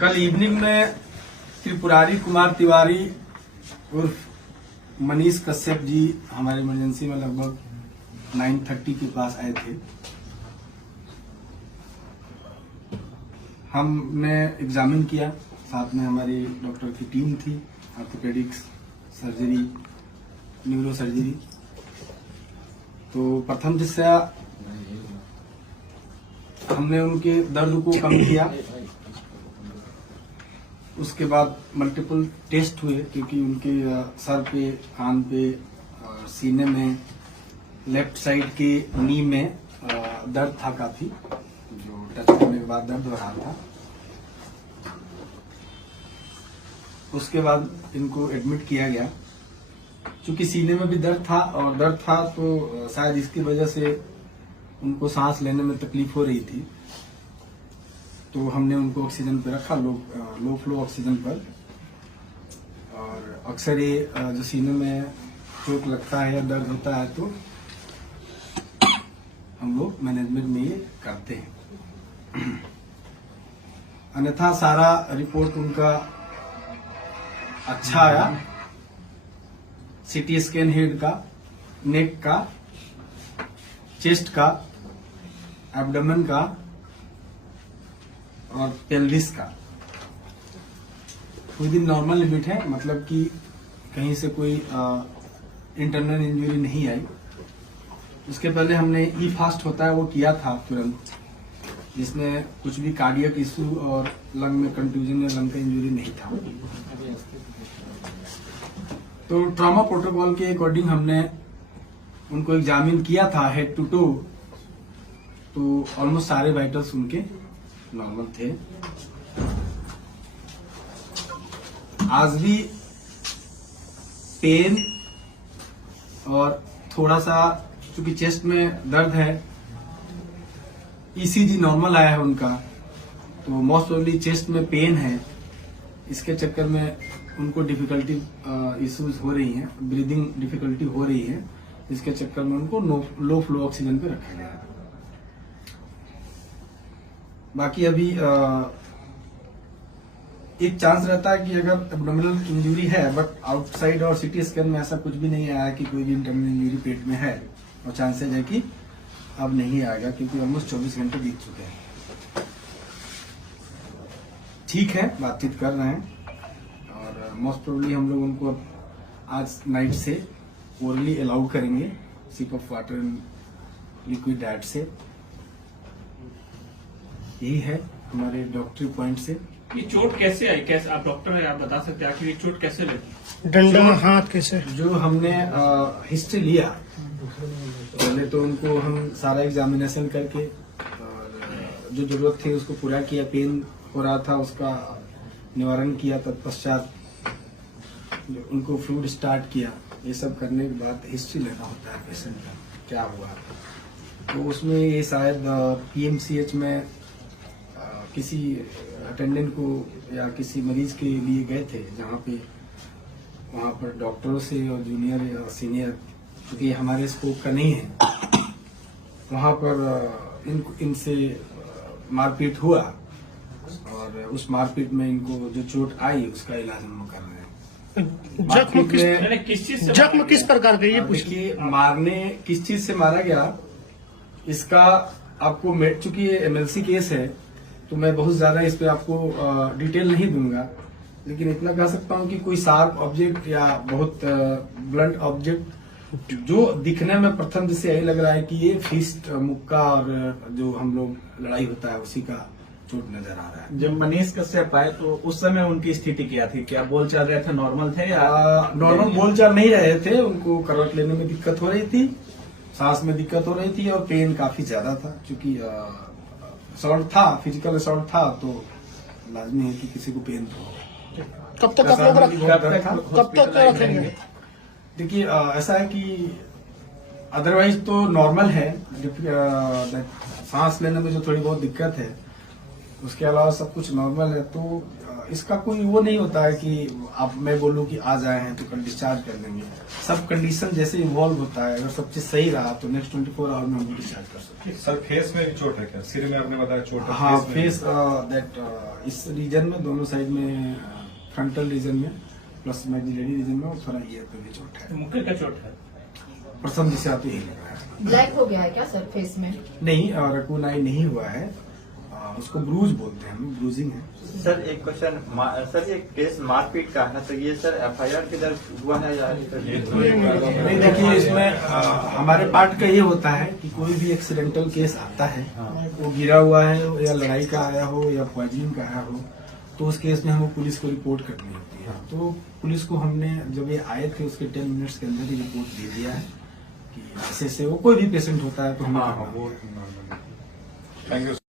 कल इवनिंग में त्रिपुरारी कुमार तिवारी उर्फ मनीष कश्यप जी हमारे इमरजेंसी में लगभग 9:30 के पास आए थे। हमने एग्जामिन किया, साथ में हमारी डॉक्टर की टीम थी, ऑर्थोपेडिक्स, सर्जरी, न्यूरो सर्जरी। तो प्रथम दृष्टया हमने उनके दर्द को कम किया। उसके बाद मल्टीपल टेस्ट हुए, क्योंकि उनके सर पे, कान पे, सीने में, लेफ्ट साइड के नी में दर्द था काफी, जो टच करने के बाद दर्द हो रहा था। उसके बाद इनको एडमिट किया गया। चूंकि सीने में भी दर्द था तो शायद इसकी वजह से उनको सांस लेने में तकलीफ हो रही थी, तो हमने उनको ऑक्सीजन पे रखा, लो फ्लो ऑक्सीजन पर। और अक्सर ये जो सीने में चोट लगता है या दर्द होता है तो हम लोग मैनेजमेंट में ये करते हैं। अन्यथा सारा रिपोर्ट उनका अच्छा आया। सीटी स्कैन हेड का, नेक का, चेस्ट का, एब्डोमेन का और पेल्विस का विद इन नॉर्मल लिमिट है, मतलब कि कहीं से कोई इंटरनल इंजरी नहीं आई। उसके पहले हमने ई फास्ट होता है वो किया था तुरंत, जिसमें कुछ भी कार्डियक इशू और लंग में कंट्यूजन या लंग का इंजरी नहीं था। तो ट्रॉमा प्रोटोकॉल के अकॉर्डिंग हमने उनको एग्जामिन किया था हेड टू टू, तो ऑलमोस्ट सारे वाइटल्स उनके नॉर्मल थे। आज भी पेन और थोड़ा सा चूंकि चेस्ट में दर्द है, ईसीजी नॉर्मल आया है उनका, तो मोस्ट प्रोबेबली चेस्ट में पेन है। इसके चक्कर में उनको डिफिकल्टी इश्यूज हो रही हैं, ब्रीदिंग डिफिकल्टी हो रही है, इसके चक्कर में उनको लो फ्लो ऑक्सीजन पे रखा गया है। बाकी अभी एक चांस रहता है कि अगर एब्डोमिनल इंजरी है, बट आउटसाइड और सीटी स्कैन में ऐसा कुछ भी नहीं आया कि कोई भी इंटरनल इंजरी पेट में है, और चांसेज है कि अब नहीं आएगा, क्योंकि ऑलमोस्ट 24 घंटे बीत चुके हैं। ठीक है, बातचीत कर रहे हैं और मोस्ट प्रोबेबली हम लोग उनको आज नाइट से ओरली अलाउ करेंगे, sip of water and liquid diet से। यही है हमारे डॉक्टरी पॉइंट से। ये चोट कैसे आई? कैसे, आप डॉक्टर हैं, आप बता सकते हैं आखिर ये चोट कैसे लगी? डंडा हाथ कैसे? जो हमने हिस्ट्री लिया, पहले तो उनको हम सारा एग्जामिनेशन करके और जो जरूरत थी उसको पूरा किया। पेन हो रहा था उसका निवारण किया, तत्पश्चात उनको फ्लूइड स्टार्ट किया। ये सब करने के बाद हिस्ट्री लेना होता है पेशेंट का, क्या हुआ। तो उसमें ये शायद पीएमसीएच में किसी अटेंडेंट को या किसी मरीज के लिए गए थे, जहाँ पे वहाँ पर डॉक्टरों से और जूनियर या सीनियर, क्योंकि हमारे स्कोप का नहीं है, वहाँ पर इनसे मारपीट हुआ और उस मारपीट में इनको जो चोट आई उसका इलाज हम लोग कर रहे हैं। जख्म किस प्रकार का, ये पूछिए। मारने किस चीज से मारा गया, इसका आपको चूंकि ये एमएलसी केस है तो मैं बहुत ज्यादा इस पे आपको डिटेल नहीं दूंगा, लेकिन इतना कह सकता हूं कि कोई शार्प ऑब्जेक्ट या बहुत ब्लंट ऑब्जेक्ट जो दिखने में प्रथम दृष्टि यही लग रहा है कि ये फिस्ट, मुक्का और जो हम लोग लड़ाई होता है उसी का चोट नजर आ रहा है। जब मनीष कश्यप आए तो उस समय उनकी स्थिति क्या थी? क्या बोल चल रहे थे, नॉर्मल थे या? नॉर्मल बोल चाल नहीं रहे थे, उनको करवट लेने में दिक्कत हो रही थी, सांस में दिक्कत हो रही थी और पेन काफी ज्यादा था। चूंकि असॉल्ट था, फिजिकल असॉल्ट था, तो लाजमी है कि किसी को पेन तो। कब तक आप लोग कब तक रखेंगे? देखिए ऐसा है कि अदरवाइज तो नॉर्मल है, सांस लेने में जो थोड़ी बहुत दिक्कत है, उसके अलावा सब कुछ नॉर्मल है। तो इसका कोई वो नहीं होता है कि अब मैं बोलूं कि आज आए हैं तो कल डिस्चार्ज कर देंगे। सब कंडीशन जैसे इवॉल्व होता है, अगर सब चीज सही रहा तो नेक्स्ट 24 आवर में हम डिस्चार्ज कर सकते हैं। सर फेस में भी चोट है क्या? सिर में आपने बताया चोट है, हाँ, में फेस दैट इस रीजन में दोनों साइड में फ्रंटल रीजन में प्लस मैग्जिलरी रीजन में और थोड़ा ईयर पे भी चोट है। मुक्के का चोट है। प्रथम दिशा तो यही लग रहा है। ब्लैक हो गया है क्या सर फेस में? नहीं, रकून आई नहीं हुआ है, उसको ब्रूज बोलते हैं, हम ब्रूजिंग है। सर एक क्वेश्चन, सर ये केस मारपीट का है तो ये सर एफआईआर के दर्ज हुआ है या नहीं, देखिए इसमें हमारे पार्ट का ये होता है कि कोई भी एक्सीडेंटल केस आता है, वो गिरा हुआ है या लड़ाई का आया हो या पॉइजनिंग का आया हो, तो उस केस में हमको पुलिस को रिपोर्ट करनी होती है। तो पुलिस को हमने जब ये आए थे उसके 10 मिनट्स के अंदर ही रिपोर्ट दे दिया है कि ऐसे वो कोई भी पेशेंट होता है तो हमें थैंक यू।